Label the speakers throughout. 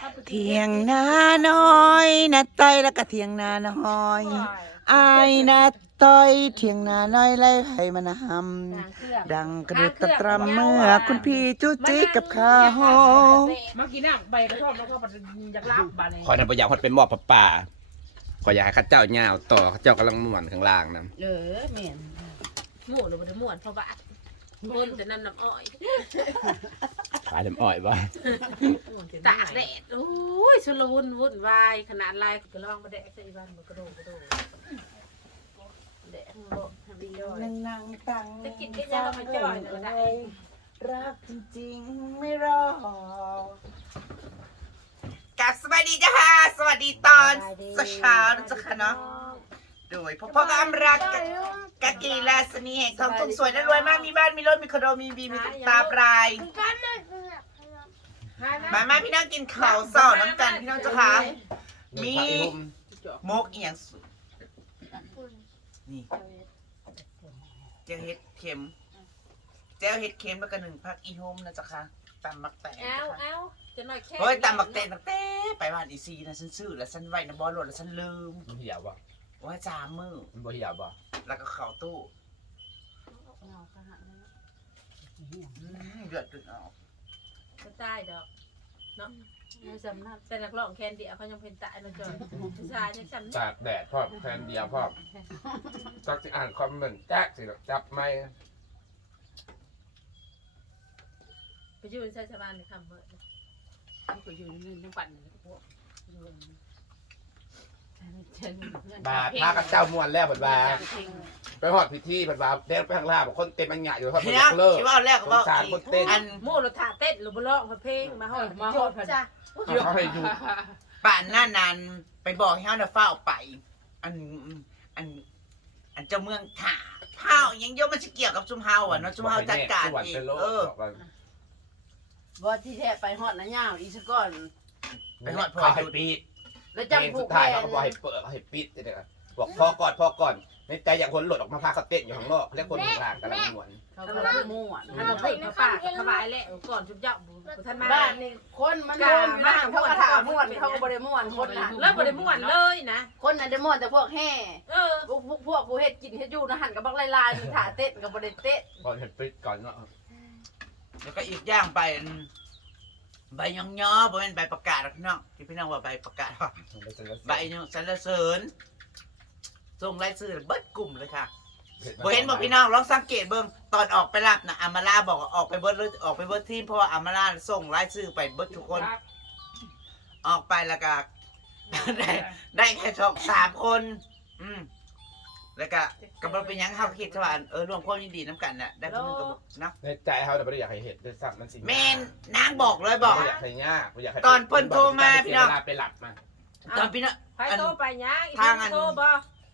Speaker 1: เถียงนาน้อยนาต้อยแล้วก็เถียงนาน้อยอายนาต้อยเถียงนาน้อยไล่ให้มันหำดังกระดุดตะตรำเมื่อคุณพี่จุจิกับข้าว
Speaker 2: มากินน้ำใบกระท่อมแล้วก็อยากรับบ้าน
Speaker 3: คอยทำประหยัดคอยเป็นหมอบป่าคอยอยากให้ข้าเจ้าเงาต่อข้าเจ้ากำลังม่วนข้างล่างนะ
Speaker 4: แม่น
Speaker 2: หมูหรือมันม่วนเพราะว่าคนจะนำน้ำอ้อย
Speaker 3: ขายน้ำอ้อยบ่
Speaker 2: ตากแดดโอ้ยชลวุ่นวายขนาดลายก็ลองมาแดกใส่บ้านมันกระโดดแดกโลดทำดีด้วย
Speaker 1: นั่งตัง
Speaker 2: จะกินก็ยังมาจ่อยเลยได้
Speaker 1: รักจริงๆไม่รอกับสวัสดีจ้าค่ะสวัสดีตอนเช้านะจ๊ะค่ะเนาะโดยพ่อก็อำรักกะกีลาสนีแห่งทองทุ่งสวยและรวยมากมีบ้านมีรถมีคอนโดมีบีมีตุ๊กตาปลายมาพี่น้องกินข้าวเสาน้ำกันพี่น้องจ้าค่ะมีมกเอียงสุดนี่เจ้าเห็ดเข็มเจ้าเห็ดเข็มแล้วก็1พักอีโฮมนะจ๊ะค่ะตำมักแตง
Speaker 2: เอาจะหน่อยแค่
Speaker 1: เฮ้ยตำมักแตงตั้งแต่ไปบ้านอีซีนะฉันซื้อแล้วฉันไว้ในบอลโหลดแล้วฉันลืม
Speaker 3: มันเหี่ยวบ่
Speaker 1: ว่าจามมือ
Speaker 3: มันบ่เหี่ยวบ่
Speaker 1: แล้วก็เข้าตู้เดือดออก
Speaker 2: จะตายดอกเนาะไม่จำนัดแต่นักร้องแคนเดียเขายังเป็นตายนะจอยชายยังจำ
Speaker 3: ตากแดดพร้อมแทนเดียวพร้อมจักสิอ่านคอมเมนต์แจ๊กสิจับไม่
Speaker 2: ไปยืนใช้ชาวบ้านในคำเมื่อก็อยู่ในนึงปั่นพวก
Speaker 3: บาดพากับเจ้าม่วนแล้วเพิ่นว่าไปฮอดพิธีเพิ่นว่าเดินไปข้างล่างบอกคนเต็มอันหยะอยู่ฮอด
Speaker 1: เฮี
Speaker 3: เพิ่น
Speaker 1: ย
Speaker 3: เลิก
Speaker 1: คิดว่าแรกก็ว่า
Speaker 3: สารคนเต้น
Speaker 1: อัน
Speaker 2: โม่รถถาเต้นหรือบ่ร้องเพลงมาฮอดจ้ะ
Speaker 3: เขาให้ดู
Speaker 1: ป่านหน้านานไปบอกให้เฮาน่ะเฝ้าไป อันอันเจ้าเมืองถ่าเผายังโยมมันสิเกี่ยวกับซุมเฮาอ่ะเนาะซุมเฮาจัดการเอง
Speaker 4: บ่ที่แท้ไปฮอดนะย่าวอีสก่อน
Speaker 1: ไปฮอดพอ
Speaker 3: เขาให้
Speaker 1: อยู่
Speaker 3: ปิด
Speaker 4: แล้ว
Speaker 3: เพล
Speaker 4: จัง
Speaker 3: ง
Speaker 4: ผู
Speaker 3: สุ
Speaker 4: ก
Speaker 3: ด
Speaker 4: แข
Speaker 3: ท้าย
Speaker 4: น
Speaker 3: เขาบอกให้เปิดเขาให้ปิดเด้อบอกพอก่อนในใจอย่างคนหลุดออกมาพาเขาเต้นอยู่ข้างนอกเรียกคนข้างล่างกำลังม่วน
Speaker 4: เขาก็ม่วน
Speaker 2: ถ้าเราขึ้นมาป่าถวายแล้วก่อนชุบเจ้าท่านมา
Speaker 4: บ้านนี่คนมันม่วนอยู่นะเขาก็ถามม่วนเขาก็บ่ได้ม่วนคนน่ะ
Speaker 2: แล้วบ่ได้ม่วนเลยนะ
Speaker 4: คนน่ะได้ม่วนแต่พวกแห่
Speaker 2: เออ
Speaker 4: พวกผู้เฮ็ดกินเฮ็ดอยู่นะหันกับบักลายๆมีท่าเต้นก็บ่ได้เต้น
Speaker 3: ก่อนเห็นปิดก่อนเนาะ
Speaker 1: แล้วก็อีกอย่างไปใบยองยอบ่เป็นใบประกาศหรอกพี่น้องที่พี่น้องว่าใบประกาศใบเนี่ยสรรเสริญส่งรายชื่อเบิดกลุ่มเลยค่ะบ่เห็นบอกพี่น้องลองสังเกตเบิ่งตอนออกไปรับนะอามาลาบอกว่าออกไปเบิดทีมเพราะว่าอามาลาส่งรายชื่อไปเบิดทุกคน ออกไปแล้วก็ ได้แค่3 คน แล้วก็กำลังเป็นยังเฮาคิดว่ารวมความยินดีน้ำกันน่ะได้เพิ่นก็เนาะ
Speaker 3: ในใจเขาแต่ไม่ได้อยากให้เห็นด้วยซ้ำมันสิ
Speaker 1: แม่นนางบอกเลยบอก
Speaker 3: ไม่อยากให้ยากไม่อยากให้
Speaker 1: ตอนเพิ่นโทรมาพี่น้อง
Speaker 3: เวลาไปหลับมา
Speaker 1: ตอนพี่น้อง
Speaker 2: ไปโตไปยะอีโตบ่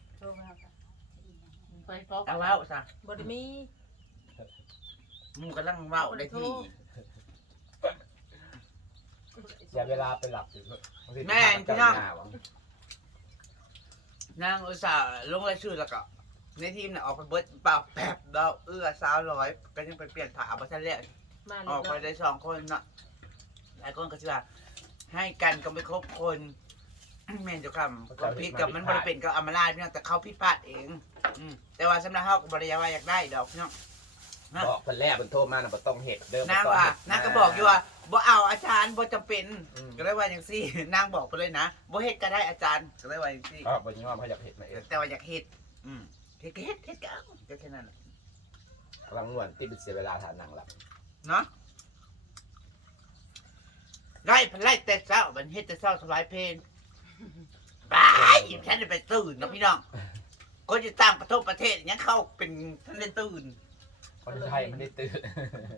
Speaker 4: ไปพบ
Speaker 1: เอาเว้าซะ
Speaker 2: บ่ได้มี
Speaker 1: มึงกำลังเว้าได้ที่
Speaker 3: เสียเวลาไปหลับอยู่
Speaker 1: แม่นพี่น้อง นางอุตส่าห์ลงรายชื่อแล้วก็ในทีมน่ะออกไปเบิดเปล่าแป๊บดาว100ก็ยังไปเปลี่ยนผ้าบ่ทันแล้ว
Speaker 2: มา
Speaker 1: ออกไปได้2 คนเนาะหลายคนก็สิว่าให้กันก็ไม่ครบคน แม่นเจ้าคำก็ผิดกับมันบ่ได้เป็นกับอำมาลาพี่น้องแต่เขาผิดพลาดเองแต่ว่าสำหรับเฮาก็บ่ได้ว่าอยากได้ดอกพี่น้อง
Speaker 3: บอกคนแรกมันโทรมาน่ะบ่ต้องเห็ดเดิม
Speaker 1: นางว่านางก็บอกอยู่ว่าบ่เอาอาจารย์บ่จำเป็นก็เลยว่าจังซี่นางบอกไปเลยนะบ่เฮ็ดก็ได้อาจารย์ก็เลยว่าจังซี่
Speaker 3: อ๋อบ่ยอมเขาอยากเห็ดมาเอง
Speaker 1: แต่ว่าอยากเฮ็ดเฮ็ดก็เฮ็ดก็เอาก็แค่นั้นแหละ
Speaker 3: กำลังม่วนที่เป็นเสียเวลาทานนางหลับ
Speaker 1: เนาะไล่แต่เช้ามันเฮ็ดแต่เช้าถวายเพลงบายฉันได้ไปตื่นนะพี่น้องคนอยู่ต่างประเทศยังเข้าเป็นท่านได้ตื่น
Speaker 3: คนไทยมันได้ตื่น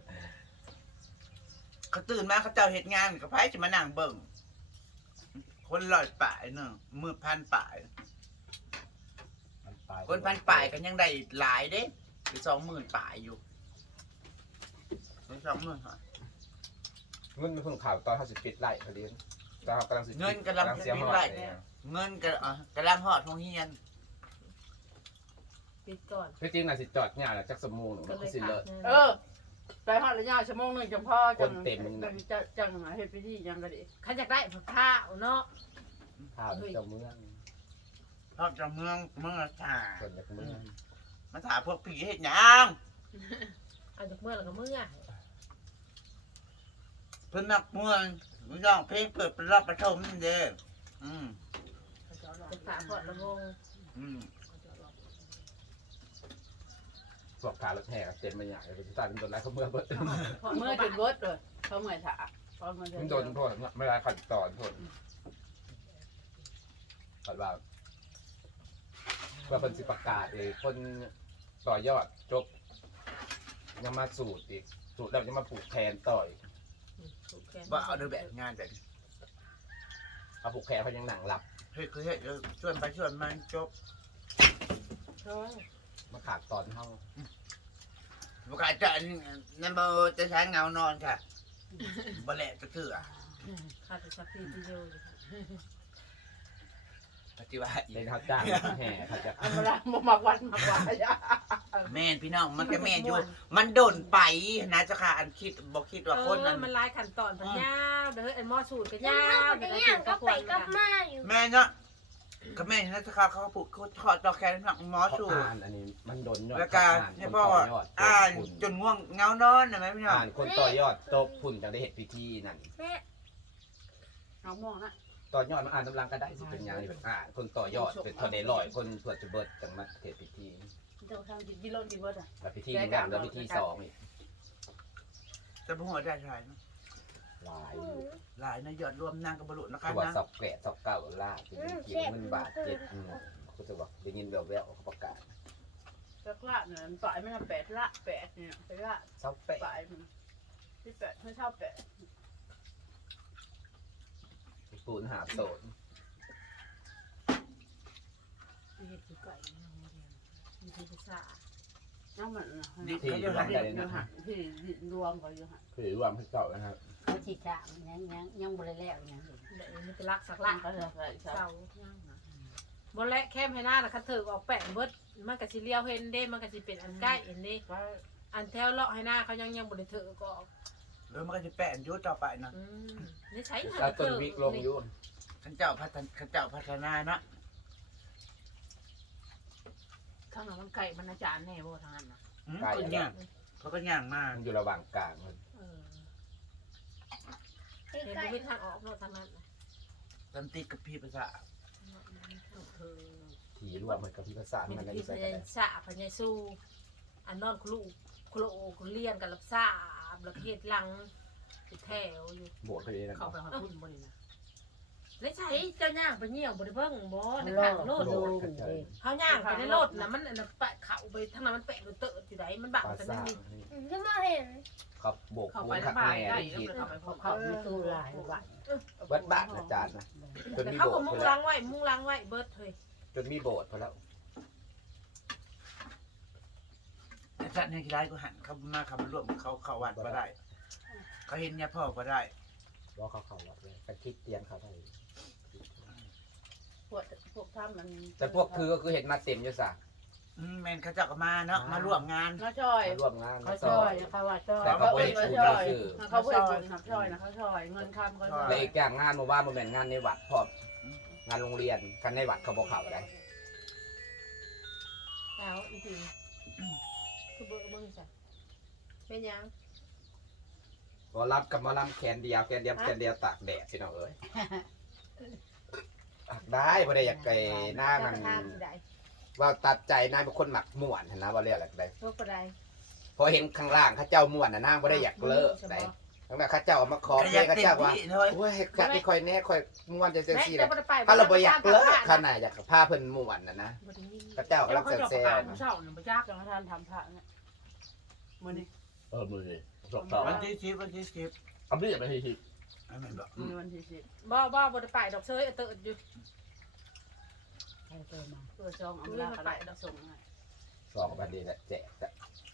Speaker 1: เขาตื่นมาเขาเจ้าเฮ็ดงานกับไผสิมานั่งเบิ่งคนลอยป่ายเนาะมือพันป่าย คนพันป่ายก็ยังได้หลายเด้ไป20,000ป่ายอยู่20,000ค่ะ
Speaker 3: เงินมันเพิ่งข่าวตอนเขาสิปิดไล่พอดีตอนเขากำลังสิ
Speaker 1: เงินกำลัง
Speaker 3: เสีย
Speaker 1: ปิ
Speaker 3: ห
Speaker 1: ด
Speaker 3: อ
Speaker 1: ไล่
Speaker 3: ดเนี่ย
Speaker 1: เงินกำลังฮอดโรงเรียน
Speaker 2: ปิดก่อน
Speaker 3: ที่จริงน่ะสิจอดเนี่ยแหละจักสมูนก็สิเลิศ
Speaker 4: เออไปฮอดระยะชั่วโมงนึงจังพ่อจังเฮ็ดพิธีจังก็ดี
Speaker 2: ขันอยากได้ผักข้าวเนาะ
Speaker 3: ข้าวเจ้าเมือง
Speaker 1: ชอบจะเมืองละถ่า
Speaker 3: คนจากเมือง
Speaker 1: มาถามพวกผีเห็ดหยัง
Speaker 2: เอาจากเมื่อแล้วก็เมื่อ
Speaker 1: เพิ่นมักเมืองมึงร้องเพลงเปิดเป็นรอบประถมนี่เด้ออืม
Speaker 2: จะขาพอดละวง
Speaker 1: อืม
Speaker 3: พวกขารถแห่เต็มมาอย่างเลยทุกท่านโดนไล่เขาเมืองเบิด
Speaker 4: เมื่อจนเบิดเลยเขาเมื่อยถาเพราะมัน
Speaker 3: มันโดนโทษไม่ได้ขัดตอนโทษขัดว่าเพื่อเป็นสิประกาศเองคนต่อยอดจบยังมาสูตรอีกสูตรแล้วยังมาผูกแขนต่อย
Speaker 1: ว่าเอาเดินแบบงานแบบ
Speaker 3: เอาผูกแขนเขายังหนังหลับ
Speaker 1: เฮ้ยคือเฮ้ยชวนไปชวนมาจบ
Speaker 3: มาขาดตอนเท่า
Speaker 1: บุกาจะนั่นบ่จะใช้เงานอนค่ะบ่แหละจะคืออ่ะ
Speaker 2: ขาดสักทีเดียว
Speaker 1: ปฏิวัติ
Speaker 3: เป็นเขาจ้างแห่เขาจะ
Speaker 4: เอามาละมาวันมาว่า
Speaker 1: แม่นพี่น้องมันก็แม่นอยู่มันโดนไปนะเจ้าค่ะอันคิดบ่คิดว่าคนนั้น
Speaker 2: มันลายขั้นตอนพันยาวเด้อไอ้หม้อสูตรก็ยาว
Speaker 5: แต่ย่างก็ไปกับมาอยู่
Speaker 1: แม่เนาะก็แม่นะเจ้าค่ะเขาก็ปลูกเขาถอดตอแคนหนักหมอ
Speaker 3: เขา
Speaker 1: สู
Speaker 3: อ่านอันนี้มันโดนยอด
Speaker 1: แล้วก็ให้พ่ออ่านจนง่วงเงานอนนะแม่พี่น้อง
Speaker 3: อ่านคนต่อยอดจบพุ่นจังได้เห็นพิธีนั่น
Speaker 5: แม่
Speaker 4: น้องม่วงนะ
Speaker 3: ต่อยอดมาอ่านตำรังก็ได้สิเป็นยังไงแบบอ่านคนต่อยอดเป็นทอเดลอยคนเผื่อจะเบิดจังมาเทศพิธี
Speaker 4: เจ้าทางกินโลกินเบิดอ่ะ
Speaker 3: แล้วพิธีหนึ่งอย่างแล้วพิธีสองอีก
Speaker 1: จะพูดได้ใช่ไหม
Speaker 3: หลาย
Speaker 1: หลายนะยอดรวมนางกับบรุษนะค
Speaker 3: คือว่า
Speaker 1: นะ
Speaker 3: สอบแกะสอบเก่าล่าจะมีเกี่ยวเงินบาทเจ็ดเขาจะบอกได้ยินแววๆเขาประกาศ
Speaker 4: สักละเนี่ยฝ่ายไม่ทำ8ละ8เนี่ยไปละ
Speaker 3: สอบแปะ
Speaker 4: ฝ่ายมันที่8ไม่ชอบ8
Speaker 3: ปูนหาโสน
Speaker 2: เฮ็ดไก่มีภาษา
Speaker 4: น้องมัน
Speaker 3: ที่รวมกันเลยนะ
Speaker 4: ที่รวมกันอยู่ฮะ
Speaker 3: คือรวมให้เก่านะครับ
Speaker 6: เขาฉีดจางยังบริแล้วยังอยู่
Speaker 2: เดี๋ยวมันจะรักสัก
Speaker 4: ล่า
Speaker 2: ละ
Speaker 4: งก็จะใส่
Speaker 2: เสาบ่และแคมให้หน้าน่ะคันถือออกแป้งเบิดมันก็สิเลี้ยวเห็นเด้มันก็สิเป็นอันใกล้เห็นเด้อันแถวเลาะให้หน้าเขายังบ่ได้ถือก็ออก
Speaker 1: หรือมันก็จะแปะยุทธต่อไปนะ
Speaker 2: นี่ใช้
Speaker 3: แล้วต้นวิกลงยุ่น
Speaker 1: ขันเจ้าพัฒนาเนาะ
Speaker 4: ข้างหลังมันไก่มันอาจารย์แน่บ่ทางนั้นนะ
Speaker 1: ก็ย่างเขาก็ย่างมาก
Speaker 3: มันอยู่ระหว่างกลางมัน
Speaker 2: เห็นวิธีทางออกเนาะทางนั้น
Speaker 1: ตันติกับพี่ภาษา
Speaker 3: ทีรวมมันกับที่ภาษา
Speaker 2: มี
Speaker 3: มันอะไร
Speaker 2: ที่พ
Speaker 3: ใส่
Speaker 2: ยา
Speaker 3: กัน
Speaker 2: สะพยาสู้อันนอนคลูคโลเลียนกับรับซาประเภทลังแถวอยู่
Speaker 3: บวกไปเลยนะ
Speaker 4: เข้าไปหาพุ่นบ่นี่นะ
Speaker 2: แล้วใช้เจ้าย่างไปเหี่ยวบ่ได้เบิ่งบ่ในข้างโลด
Speaker 3: โลดกันใจ
Speaker 2: เฮาย่างไปในรถน่ะมันอันนั้นแปะเข้าไปทางนั้นมันแปะเตอะอยู่ไดมันบัง
Speaker 3: ภา
Speaker 2: กัน
Speaker 3: ษา
Speaker 2: นี่
Speaker 5: ก็มาเห็น
Speaker 3: ครับโบก
Speaker 4: เข้า
Speaker 3: ปู
Speaker 4: ไป
Speaker 3: นขั
Speaker 4: ทาง
Speaker 3: ก
Speaker 4: บ้าน
Speaker 3: แม่
Speaker 4: ได้
Speaker 3: ได้
Speaker 4: แล้ว
Speaker 3: คิด
Speaker 4: เข้าไป
Speaker 6: เขาไม่ตู้ลายวัด
Speaker 3: วัดบ้านอาจารย์นะจน
Speaker 2: แต่
Speaker 3: มี
Speaker 2: เขา
Speaker 3: โบ
Speaker 2: ก็
Speaker 3: สถ์
Speaker 2: มุ
Speaker 3: ไป
Speaker 2: ง
Speaker 3: แล้
Speaker 2: ล้าว งไว้มุงล้างไว้เบิดเฮ้ย
Speaker 3: จนมีโบสถ์ไปแล้ว
Speaker 1: อาจารย์ให้ร้ายก็หันเขามาคำร่วมเขาวัดก็ได้ เขาเห็นเนี่ยพ่อก็ได้
Speaker 3: ว่าเขาวัดเลยกันคิดเตียนเขาได้
Speaker 4: พวกท่านมัน
Speaker 3: แต่พวกคือก็คือเห็นมาเต็มอยู่สะ
Speaker 1: แมนเขาเจ้าก็มาเนาะมาร่วมงาน
Speaker 4: น้าช่อย
Speaker 3: มาร่วมงาน
Speaker 6: เขา
Speaker 3: มาส
Speaker 6: ช่
Speaker 3: อ
Speaker 6: อน ยเขาว่าช่อย
Speaker 3: แต่ก็บริสุทธิ์ก็คือ
Speaker 4: เขาบริสุทธิ์ครับช่อยนะเขาช่อยเงินคำเขาช่อย
Speaker 3: และอีกอย่างงานมาว่ามันเป็นงานในวัดพร้อมงานโรงเรียนกันในวัดเขาบอกเขาอะไร
Speaker 2: แล้วอีกทีคือเบิ่งจ้ะเป็นยัง
Speaker 3: ก็รับกับมาลำแขนเดียวตากแดดพี่น้องเอ้ยตากได้บ่ได้อยากไก่หน้ามัน
Speaker 2: ทางที่ใด
Speaker 3: ว่าตัดใจนายเป็นคนหมักม่วนนะว่าเรียกอะไรได้
Speaker 2: พวกใด
Speaker 3: พอเห็นข้างล่างข้าเจ้าม่วนน่ะนางบ่ได้อยากเลิกได้ตั้งแต่ข้าเจ้าเอามาขอ
Speaker 1: ก็
Speaker 3: เพ
Speaker 1: อ
Speaker 3: ล
Speaker 1: ยาง ก
Speaker 3: ข้า
Speaker 1: เต็ม
Speaker 3: เจ้าว่า
Speaker 1: ที่เลย
Speaker 3: โอ้ยกัดที่คอยแน่คอยม่วนจังซี่แหละ
Speaker 2: บ่ได้ไป
Speaker 3: ถ้าเราบ่อยากเลิกขนาดอยากพาเพิ่นม่วนน่ะนะ
Speaker 2: บ่ได้ยิน
Speaker 3: ข้าเจ้าก็รัก
Speaker 4: เขาจะ
Speaker 3: แซ
Speaker 4: ประ
Speaker 3: ว
Speaker 4: กาศเช้าเนี่ยประจักษ์อย่างท่านทำพระเนี่ยมื้อนี้
Speaker 7: มือสอบต่อ
Speaker 1: วันที่10วันที่10
Speaker 7: อันนี้ไม่ใช่ที่
Speaker 1: อันนั้นบอก
Speaker 4: มีวันที่10
Speaker 2: บ่ได้ไปดอกเซยเตอะอยู่
Speaker 6: ใครเจอมา
Speaker 4: เพื่อจองอำลาคณะส่งให้
Speaker 3: สองบันดีแหละแจกแต่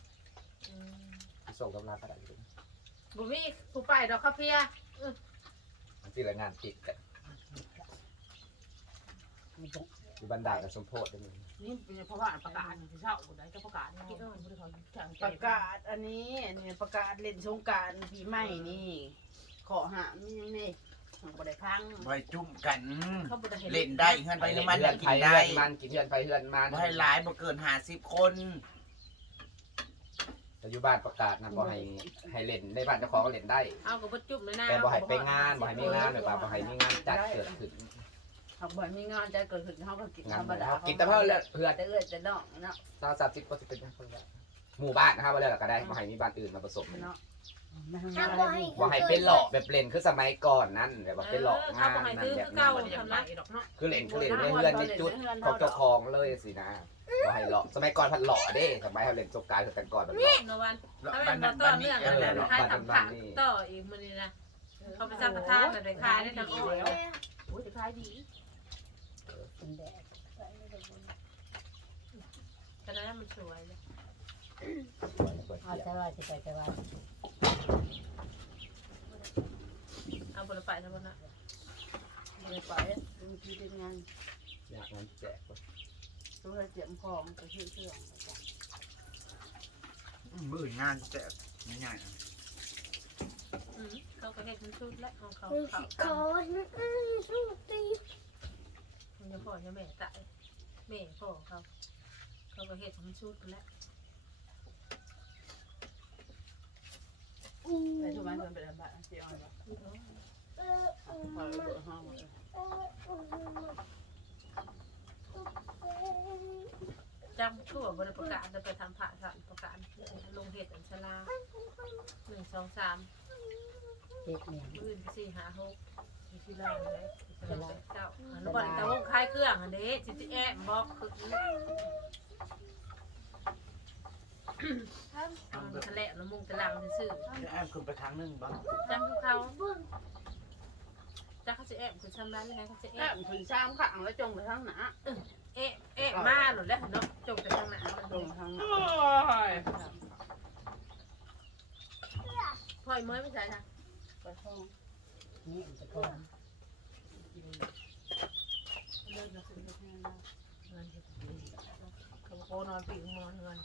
Speaker 3: ส่งกำลังกระดาษอยู่
Speaker 2: บ่มีผู้ไปดอกคาเฟีย
Speaker 3: ที่ละงานติดกัน
Speaker 6: ไม่จะ
Speaker 3: อยู่บันดาลกับสมโพธิได้มั้ย
Speaker 4: นี่เป็นเพราะว่าประกาศที่เช่าได้ก็ประกาศที่เขาประกาศอันนี้ประกาศเล่นสงกรานต์ปีใหม่นี่ขอหามีนี่บ่ได้พัง
Speaker 1: ไว้จุ่มกัน
Speaker 2: เขาบ่ได้เห็น
Speaker 1: เล่นได้เฮือนไปเฮือนมัน
Speaker 3: เฮือน
Speaker 1: กิ
Speaker 3: ไป
Speaker 1: น
Speaker 3: เฮื
Speaker 1: ได้
Speaker 3: อนมันกินเฮือนไปเฮือนมัน
Speaker 1: บ่ให้หลายบ่เกิน50 คน
Speaker 3: แต่อยู่บ้านประกาศนะบ่ให้เล่นในบ้านเจ้าของก็เล่นได้
Speaker 2: เอากับบ่จุ่มเลยนะ
Speaker 3: แต่บ่ให้ไปงานบ่ให้มีงานแบบว่าบ่ให้มีงานจัดเกิดขึ้น
Speaker 4: เขาบ่มีงานใจเกิดขึ้นเขาก็กิน
Speaker 3: งาน
Speaker 4: ธรรม
Speaker 3: บ่
Speaker 4: ดา
Speaker 3: ได้กินแต่เพื่อนเพื่อน
Speaker 4: แต่เอื้อแต่น้องเนาะ
Speaker 3: ตอน30ก็สิเป็นคนละหมู่บ้านนะครับบ่ได้ก็ได้บ่ให้มีบ้านอื่นมาผสม
Speaker 4: เนาะ
Speaker 6: ไม่ทำอะไรนี่
Speaker 3: บ่ให้เป็นหลอกแบบเล่นคือสมัยก่อนนั้นแบบว่าเป็นหลอกงาน
Speaker 2: เขาบ่ให้
Speaker 3: นั่
Speaker 2: ซื้
Speaker 3: น
Speaker 2: อ
Speaker 3: แบบ
Speaker 2: คือเก่า
Speaker 3: นั้น
Speaker 2: ทำนะ
Speaker 3: คือเล่นในเฮือนในจุดของเจ้าของเลยสินะบ่ให้หลอกสมัยก่อนพันหลอกเด้สมัยเฮาเล่นสงกรานต์แต่ก่อนแบบหลอก
Speaker 2: นวัน
Speaker 1: แล้ว
Speaker 2: ถ้า
Speaker 1: บ้า
Speaker 2: เป็น น
Speaker 1: นั้
Speaker 2: บ่
Speaker 1: น
Speaker 2: ต่
Speaker 1: บ้า
Speaker 2: อน
Speaker 1: นี้
Speaker 2: เนื่อง
Speaker 1: เออ
Speaker 2: แล้วให้ทำผักต่ออีกมื้อนี้นะเขาไปซักกระทานได้ขายได้ทั้งอ้อย
Speaker 4: โอ้ยจะขายดี
Speaker 6: เป็นแดด
Speaker 2: ฉะนั้นมันสวยเลย
Speaker 6: เอาแต่ว่าจะไปแต่ว่า
Speaker 2: เอาบ่ละไปทั้งหมดนะ
Speaker 4: เลยไปบางทีเป็นงาน
Speaker 3: อยากงานแจก
Speaker 4: ตัวเตรียมของไปซื้อเครื่อง
Speaker 1: มื้องานแจกง่ายๆนะ
Speaker 2: เขาก็เฮ็ดมันชุดและของเขา
Speaker 5: มึง
Speaker 2: เขา
Speaker 5: สิขอสู้ตี
Speaker 2: มันจะพ่อจะแม่ตายแม่พ่อเขาก็เฮ็ดมันชุดแล้ว
Speaker 4: ไปทุกวันเป็นแบบบ้านเสียอ่อนแบบพอเบิดห้อง
Speaker 2: จังชั่วบ่ได้ประกาศจะไปทำผ่าสันประกาศลงเฮ็ดอัญชลา1 2 3
Speaker 6: เจ็บเนี่ย
Speaker 2: มื้อ4 5 6ที่ล่างเลยเจ้าอันบ่ได้แต่วงคลายเครื่องอันเด้สิแอบบอกคือมันทะเลน้ำมุงตะลังซื่อ
Speaker 1: แอมขึ้นไปครั้งหนึงบ่
Speaker 2: จังเขาจักเขาสิแอบคือทำร้านยังไงเขาสิแอ
Speaker 4: แล้
Speaker 2: บ
Speaker 4: วถึงซ้ำขังแล้วจงไปทางหนา
Speaker 2: แอบมาหลุดแล้วเนาะจบไปทางไหน
Speaker 4: จงทางหนา
Speaker 2: พ่อยเมื่อไม่ใช่ค่ะ
Speaker 4: ไปห้อง
Speaker 6: นี่ตะกอน
Speaker 4: เลิกจะซื้อแค่นั้น
Speaker 2: เงินเขาโคนอนปีกนอนเงิน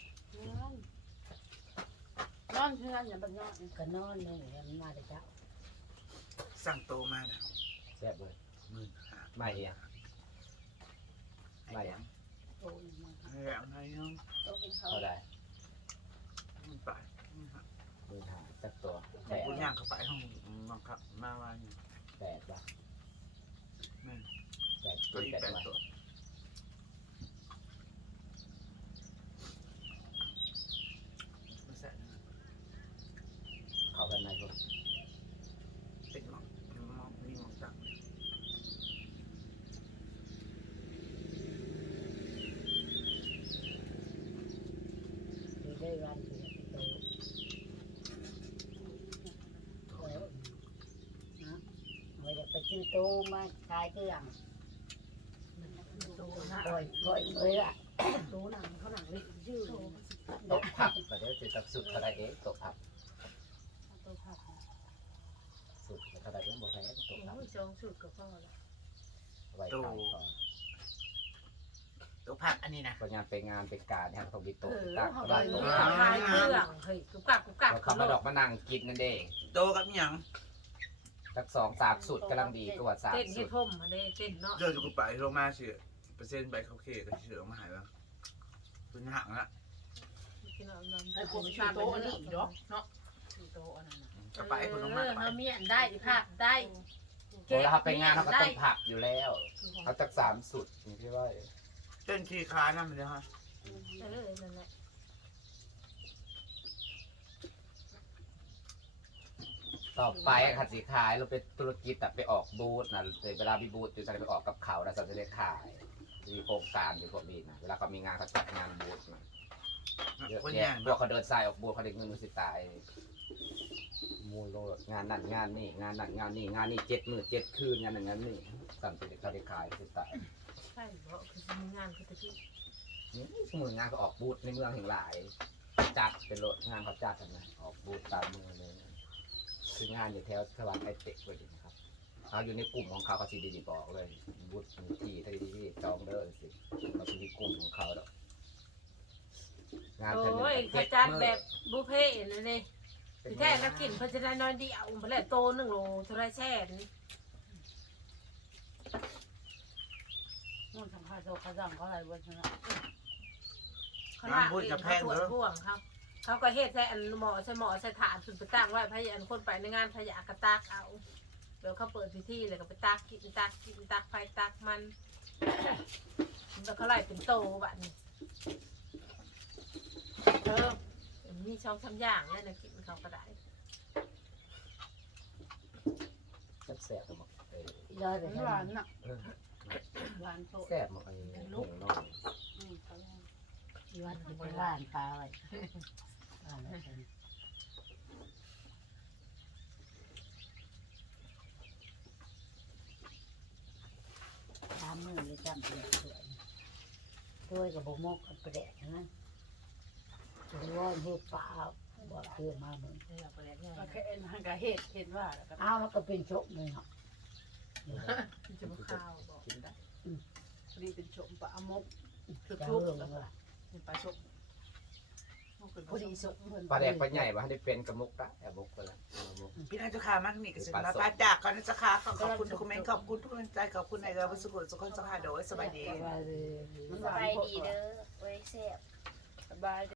Speaker 4: นอนเพื่อนอย่าไปนอน
Speaker 6: ก็นอนเลยมันมาแต่เช้า
Speaker 1: สั่งโตมาน่ะ
Speaker 3: แซ่บเลย
Speaker 1: 15,000
Speaker 3: ไม่อ่ะไม่อ่ะ
Speaker 4: โอ้ยมา
Speaker 1: ให้เอาให้เนาะ
Speaker 4: โต๊ะกินเขา
Speaker 3: เท่าไหร่
Speaker 1: มันไป
Speaker 3: 15,000จักตัว
Speaker 1: แต่กูย่างเข้าไปห้องบังคับมาว่าอยู่
Speaker 3: 8บาท
Speaker 1: แม่น
Speaker 3: 8
Speaker 1: ตัวอีก
Speaker 3: 8
Speaker 1: 8
Speaker 3: บาท
Speaker 1: ตัวไม่ใส่นะ
Speaker 3: เขาด้านในพวก
Speaker 1: เป็นหมอกมีหมอกตัก
Speaker 6: ดูได้วันเดียวโตโอ้ยนะเราจะไปซื้อโตมาขายเครื่อง
Speaker 2: โตนะ
Speaker 6: ปล่อยเลยอ่ะ
Speaker 2: โตหนังเขาหนังเล็กชื่อ
Speaker 3: ตกผักก็เดี๋ยวจะตักสุดเท่าไหร่เองตกผัก
Speaker 4: ตัวผัก
Speaker 3: สุดเท่าไหร่เองบ่แพ้ตกผัก
Speaker 2: โอ้ยจองสุดก็พอแล้ว
Speaker 3: ไว้ก่อน
Speaker 1: ตัวผักอันนี้นะ
Speaker 3: ก็งานไปงานไปการเนี่ยต้องมีโต๊ะ
Speaker 4: เออ
Speaker 3: ตั้ง
Speaker 4: เขา
Speaker 3: ก็
Speaker 4: ไป
Speaker 3: ได้
Speaker 2: เขาขายเครื่องเฮ้ยกุกกัก
Speaker 3: แล้วเขามาดอกมานั่งกินนั่นเอง
Speaker 1: โตกับหยัง
Speaker 3: สัก2-3สุดกำลังดีกว่า
Speaker 2: เต้น
Speaker 3: 3
Speaker 2: เฮ็
Speaker 3: สุ
Speaker 2: ด
Speaker 3: ด
Speaker 2: พ่มมาเด้เต้นเนาะ
Speaker 1: เจอจุกไปโรมาเชื่อเปอร์เซ็นต์ใบเขาเคก็เชื่อมาหายแล้วคุณหักละ
Speaker 2: กินเอานำ
Speaker 4: ไอ้พวกชื่อโต๊ะอันนี้เนาะเนาะชื่อโต๊ะอันนั้น
Speaker 1: ก็ไปคนลงมาไป
Speaker 2: เฮามีอันได้ภาพได้
Speaker 3: เวลาเขาไปงานเขาก็ต้องผักอยู่แล้วเขาจัก3สุดนี่พี่ว่า
Speaker 1: เต้นขี้ค้านั่นมันเลยฮะ
Speaker 2: นั่นแหละ
Speaker 3: ต่อไปขัดสีขายเราเป็นธุรกิจแต่ไปออกบูธนะเวลามีบูธอยู่จะไปออกกับเขานะสัจะได้ขายมีโครงการอยู่พวกนี้นะเวลาเขามีงานเขาจัดงานบูธนะเยอะ
Speaker 1: คน
Speaker 3: แยะ
Speaker 1: ย่าง
Speaker 3: พวกเขาเดินสายออกบูธเขาได้เงินมือสิตายมูลโลดงานนั่นงานนี่งานนั่นงานนี่งานนี่7 มื้อ7 คืนงานนั่นงานนี่สั่งไปเขาได้ขายสิตาย
Speaker 2: ใช่เพราะคือมีงานคือตะกี้
Speaker 3: นี่สมมติงานก็ออกบูธในเมืองแห่งหลายจัดเป็นรถงานเขาจัดกันนะออกบูธตามเมืองเลยนะคืองานอยู่แถวสว่างไอเต็กพอดีนะครับเขาอยู่ในกลุ่มของเขาสิดีบอกเลยบุตรที่ถ้าดีจองเด้อสิเขาสิมีกลุ่มของเขาแล้วงาน
Speaker 2: โอ้ยขจัดแบบบุฟเฟ่ต์นั่นเลยที่แท้นักกินเพิ่นจะได้น้อยเดียวบ่แล้วโต1 โลเท่าไรแช่นี่
Speaker 4: นู่นทำข้าวโซ่ข้าวจังเขาอะไรบนนั้น
Speaker 2: เขาลากเองเขาตรวจพ่วงเขาก็เฮ็ดใส่อันหมอใส่ถาดขึ้นไปตั้งไว้พยอันคนไปในงานพยากระตักเอาเดี๋ยวเขาเปิดพิธีเลยก็ไปตักกินตักไฟตักมันแล้วเขาไล่เป็นโตบัดนี้มีช่องทำอย่างเลยนะกินเขาก็ได้
Speaker 3: แซ่บๆหมด
Speaker 6: ยอดเลย
Speaker 4: หวานน่ะหวานโซ่
Speaker 3: แซ่บหมดอันนี้ลูกน้อง
Speaker 6: ยอดเป็นบ้านปลาไว้ทำมือเลยจำเป็นสวยด้วยกับบมกกับประเดะนั้นถือว่าเฮ็ดปลาบอกเพื่อมาเหมือน
Speaker 4: ก็แค่ทางกะเห็ดว่าแล้วก็
Speaker 6: อ้าวมันก็เป็นชกเลยเนาะ
Speaker 2: มันจะมาข้าวบอก
Speaker 3: กินได้
Speaker 4: นี่เป็นชมปลาอมก
Speaker 6: จะ
Speaker 4: ชุบ
Speaker 6: เรื่อง
Speaker 4: แล้ว
Speaker 6: ว่า
Speaker 4: เป็นปลาชมพอดีชมเพิ่น
Speaker 3: ปลาแดกปลาใหญ่ว่าได้เป็นกระมุกละแอบมุกไปละมุก
Speaker 1: พี่น้องเจ้าค่ะมากนี่ก็สิมาป้าจากก่อนนะเจ้าค่ะขอบคุณทุกคอมเมนต์ขอบคุณทุกกำลังใจขอบคุณในเราสุขสุขคนเจ้าค่ะโดยสบายดี
Speaker 4: มันห
Speaker 5: ส
Speaker 4: วาน
Speaker 5: บาย
Speaker 4: โพด
Speaker 5: ดีเด้อไว้แซ่บ
Speaker 4: สบาย